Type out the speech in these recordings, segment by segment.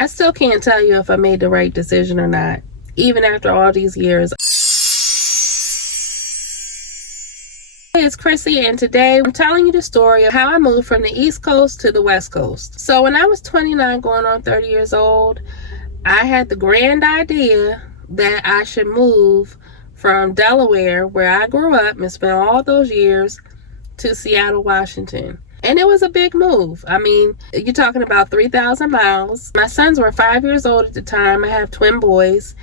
I still can't tell you if I made the right decision or not, even after all these years. Hey, it's Chrissy, and today I'm telling you the story of how I moved from the East Coast to the West Coast. So when I was 29 going on 30 years old, I had the grand idea that I should move from Delaware, where I grew up and spent all those years, to Seattle, Washington. And it was a big move. I mean, you're talking about 3,000 miles. My sons were 5 years old at the time. I have twin boys.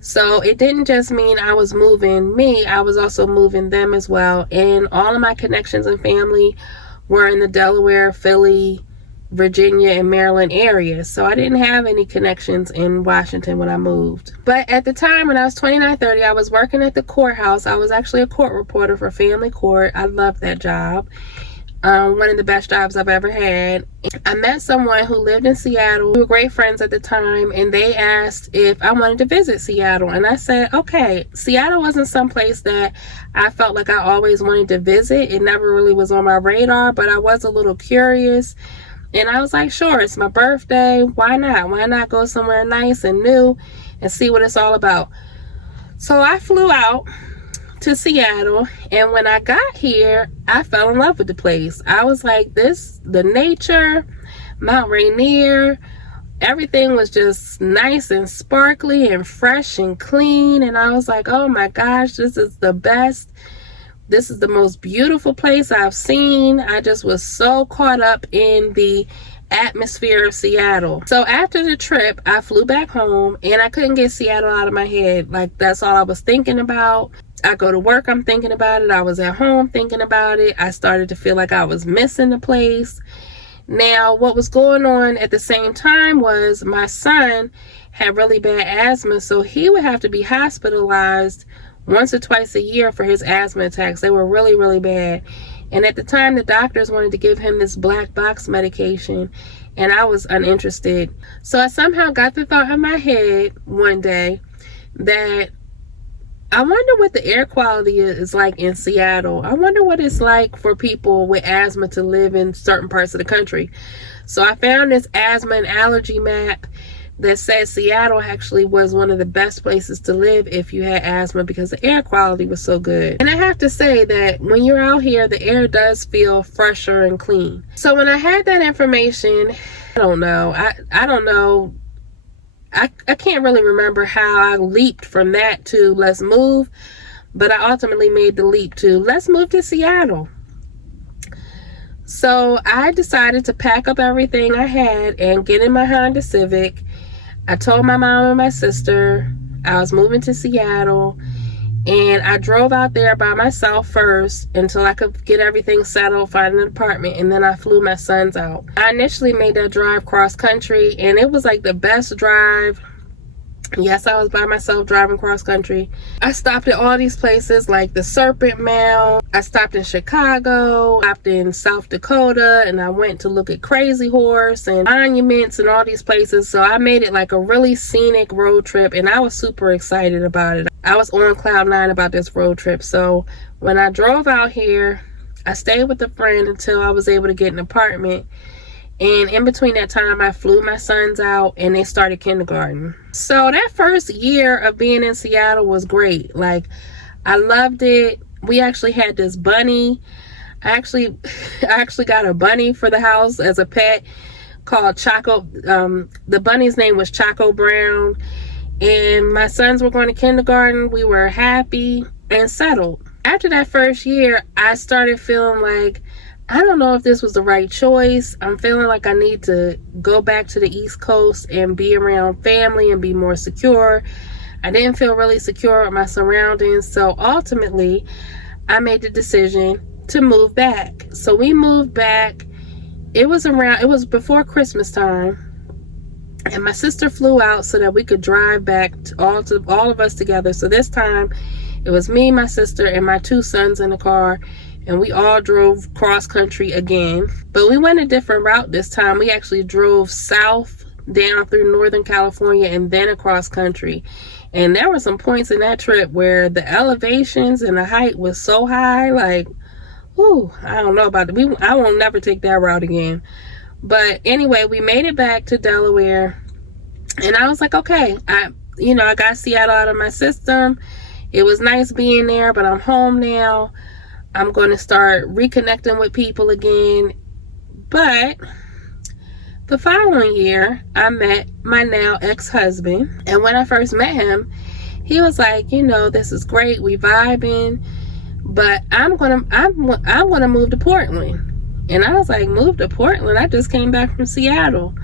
So it didn't just mean I was moving me, I was also moving them as well. And all of my connections and family were in the Delaware, Philly, Virginia, and Maryland areas. So I didn't have any connections in Washington when I moved. But at the time when I was 29, 30, I was working at the courthouse. I was actually a court reporter for family court. I loved that job. One of the best jobs I've ever had. I met someone who lived in Seattle. We were great friends at the time, and they asked if I wanted to visit Seattle. And I said, okay. Seattle wasn't someplace that I felt like I always wanted to visit. It never really was on my radar, but I was a little curious. And I was like, sure, it's my birthday. Why not? Why not go somewhere nice and new and see what it's all about? So I flew out to Seattle, and when I got here, I fell in love with the place. I was like, the nature, Mount Rainier, everything was just nice and sparkly and fresh and clean. And I was like, oh my gosh, this is the best. This is the most beautiful place I've seen. I just was so caught up in the atmosphere of Seattle. So after the trip, I flew back home, and I couldn't get Seattle out of my head. Like, that's all I was thinking about. I go to work, I'm thinking about it. I was at home thinking about it. I started to feel like I was missing the place. Now, what was going on at the same time was my son had really bad asthma, so he would have to be hospitalized once or twice a year for his asthma attacks. They were really, really bad. And at the time, the doctors wanted to give him this black box medication, and I was uninterested. So I somehow got the thought in my head one day that I wonder what the air quality is like in Seattle. I wonder what it's like for people with asthma to live in certain parts of the country. So I found this asthma and allergy map that says Seattle actually was one of the best places to live if you had asthma, because the air quality was so good. And I have to say that when you're out here, the air does feel fresher and clean. So when I had that information, I don't know. I can't really remember how I leaped from that to let's move, but I ultimately made the leap to let's move to Seattle. So I decided to pack up everything I had and get in my Honda Civic. I told my mom and my sister I was moving to Seattle, and I drove out there by myself first until I could get everything settled, find an apartment, and then I flew my sons out. I initially made that drive cross country, and it was like the best drive. Yes, I was by myself driving cross country. I stopped at all these places like the Serpent Mound. I stopped in Chicago, stopped in South Dakota, and I went to look at Crazy Horse and monuments and all these places. So I made it like a really scenic road trip, and I was super excited about it. I was on cloud nine about this road trip. So when I drove out here, I stayed with a friend until I was able to get an apartment. And in between that time, I flew my sons out, and they started kindergarten. So that first year of being in Seattle was great. Like, I loved it. We actually had this bunny. I actually got a bunny for the house as a pet called Choco. The bunny's name was Choco Brown. And my sons were going to kindergarten. We were happy and settled. After that first year, I started feeling like, I don't know if this was the right choice. I'm feeling like I need to go back to the East Coast and be around family and be more secure. I didn't feel really secure with my surroundings. So ultimately, I made the decision to move back. So we moved back. It was before Christmas time. And my sister flew out so that we could drive back all of us together. So this time, it was me, my sister, and my two sons in the car. And we all drove cross country again, but we went a different route this time. We actually drove south down through Northern California and then across country. And there were some points in that trip where the elevations and the height was so high, like, ooh, I don't know about it. I won't never take that route again. But anyway, we made it back to Delaware. And I was like, okay, I got Seattle out of my system. It was nice being there, but I'm home now. I'm going to start reconnecting with people again. But the following year, I met my now ex-husband. And when I first met him, he was like, this is great. We vibing, but I'm gonna move to Portland. And I was like, move to Portland? I just came back from Seattle.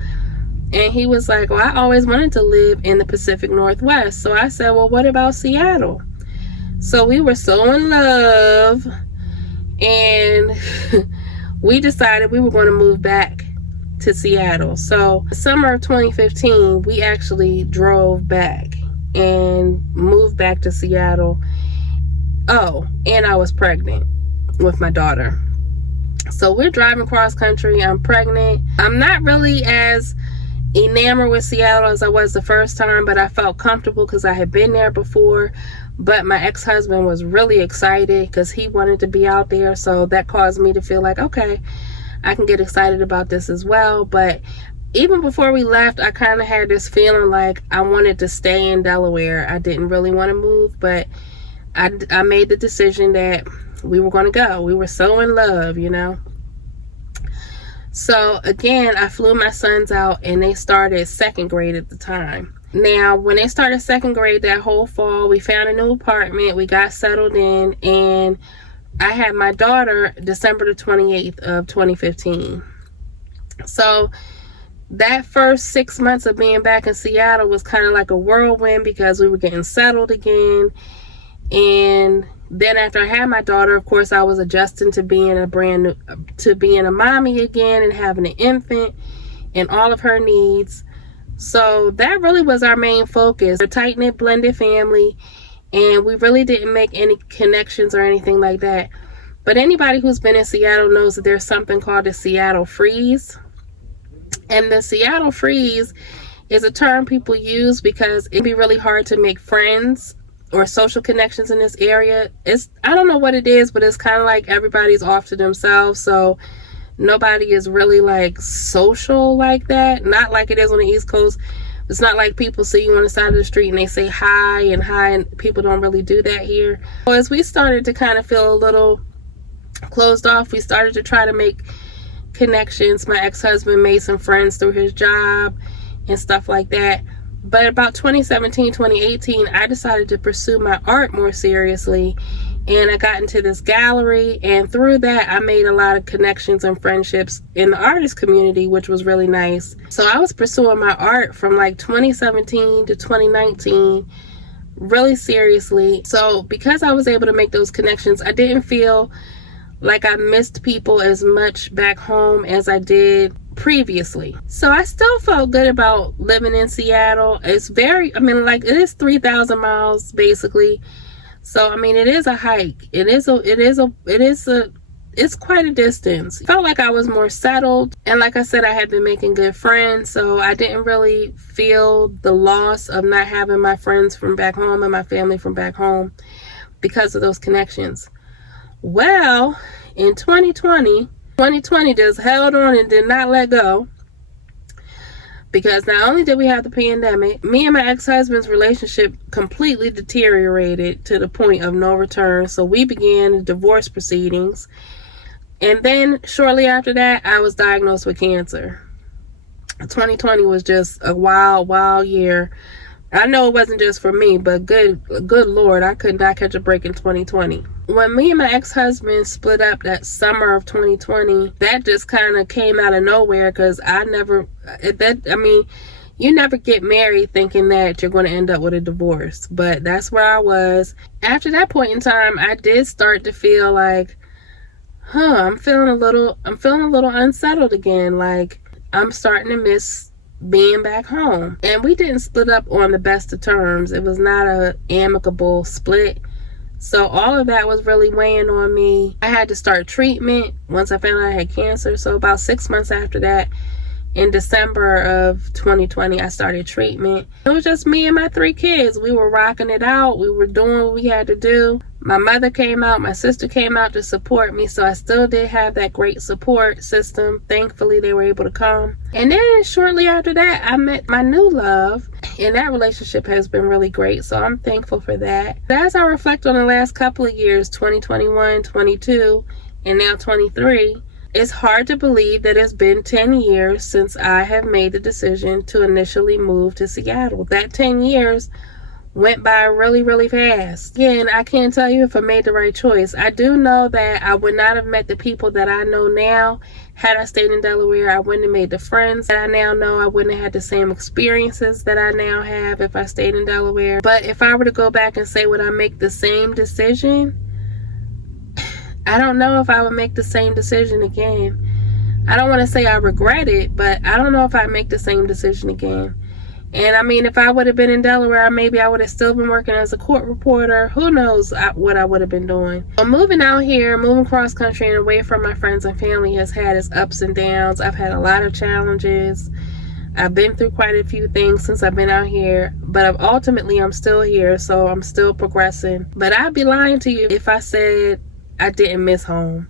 And he was like, well, I always wanted to live in the Pacific Northwest. So I said, well, what about Seattle? So we were so in love, and we decided we were going to move back to Seattle. So summer of 2015, we actually drove back and moved back to Seattle. Oh, and I was pregnant with my daughter. So we're driving cross country. I'm pregnant. I'm not really as enamored with Seattle as I was the first time, but I felt comfortable because I had been there before. But my ex-husband was really excited because he wanted to be out there. So that caused me to feel like, okay, I can get excited about this as well. But even before we left, I kind of had this feeling like I wanted to stay in Delaware. I didn't really want to move, but I made the decision that we were going to go. We were so in love, So again, I flew my sons out, and they started second grade at the time. Now, when they started second grade that whole fall, we found a new apartment. We got settled in, and I had my daughter December the 28th of 2015. So that first 6 months of being back in Seattle was kind of like a whirlwind because we were getting settled again. And then after I had my daughter, of course, I was adjusting to being a mommy again and having an infant and all of her needs. So that really was our main focus. A tight-knit blended family, and we really didn't make any connections or anything like that. But anybody who's been in Seattle knows that there's something called the Seattle freeze. And the Seattle freeze is a term people use because it'd be really hard to make friends or social connections in this area. I don't know what it is, but it's kind of like everybody's off to themselves. So nobody is really like social like that. Not like it is on the East Coast. It's not like people see you on the side of the street and they say hi, and people don't really do that here. So as we started to kind of feel a little closed off, we started to try to make connections. My ex-husband made some friends through his job and stuff like that. But about 2017, 2018, I decided to pursue my art more seriously. And I got into this gallery, and through that, I made a lot of connections and friendships in the artist community, which was really nice. So I was pursuing my art from like 2017 to 2019 really seriously. So because I was able to make those connections, I didn't feel like I missed people as much back home as I did previously. So I still felt good about living in Seattle. It is 3,000 miles basically. So it is a hike. It's quite a distance. Felt like I was more settled, and like I said, I had been making good friends, so I didn't really feel the loss of not having my friends from back home and my family from back home because of those connections. Well, in 2020 just held on and did not let go, because not only did we have the pandemic, me and my ex-husband's relationship completely deteriorated to the point of no return. So we began divorce proceedings. And then shortly after that, I was diagnosed with cancer. 2020 was just a wild year. I know it wasn't just for me, but good Lord, I could not catch a break in 2020. When me and my ex-husband split up that summer of 2020, that just kind of came out of nowhere, because you never get married thinking that you're going to end up with a divorce. But that's where I was. After that point in time, I did start to feel like, I'm feeling a little unsettled again. Like, I'm starting to miss being back home. And we didn't split up on the best of terms. It was not an amicable split. So all of that was really weighing on me. I had to start treatment once I found out I had cancer. So about 6 months after that, in December of 2020, I started treatment. It was just me and my 3 kids. We were rocking it out. We were doing what we had to do. My mother came out. My sister came out to support me. So I still did have that great support system. Thankfully, they were able to come. And then shortly after that, I met my new love. And that relationship has been really great, so I'm thankful for that. As I reflect on the last couple of years, 2021, 22, and now 23, it's hard to believe that it's been 10 years since I have made the decision to initially move to Seattle. That 10 years went by really, really fast. Again, I can't tell you if I made the right choice. I do know that I would not have met the people that I know now had I stayed in Delaware. I wouldn't have made the friends that I now know. I wouldn't have had the same experiences that I now have if I stayed in Delaware. But if I were to go back and say, would I make the same decision? I don't know if I would make the same decision again. I don't want to say I regret it, but I don't know if I'd make the same decision again. And I mean, if I would have been in Delaware, maybe I would have still been working as a court reporter. Who knows what I would have been doing. But moving out here, moving cross country and away from my friends and family has had its ups and downs. I've had a lot of challenges. I've been through quite a few things since I've been out here. But ultimately, I'm still here, so I'm still progressing. But I'd be lying to you if I said I didn't miss home.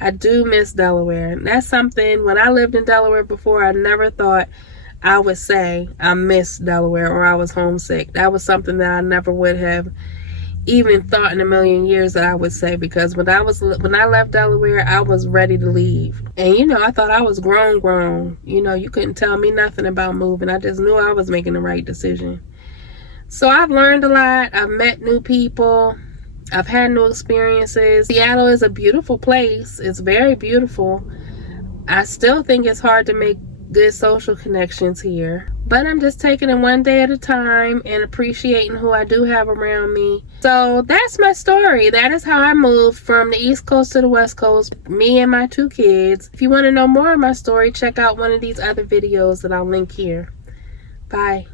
I do miss Delaware. And that's something, when I lived in Delaware before, I never thought I would say I miss Delaware or I was homesick. That was something that I never would have even thought in a million years that I would say, because when I left Delaware, I was ready to leave. And you know, I thought I was grown. You know, you couldn't tell me nothing about moving. I just knew I was making the right decision. So I've learned a lot. I've met new people. I've had new experiences. Seattle is a beautiful place. It's very beautiful. I still think it's hard to make good social connections here, but I'm just taking it one day at a time and appreciating who I do have around me. So that's my story. That is how I moved from the East Coast to the West Coast, me and my 2 kids. If you want to know more of my story, check out one of these other videos that I'll link here. Bye.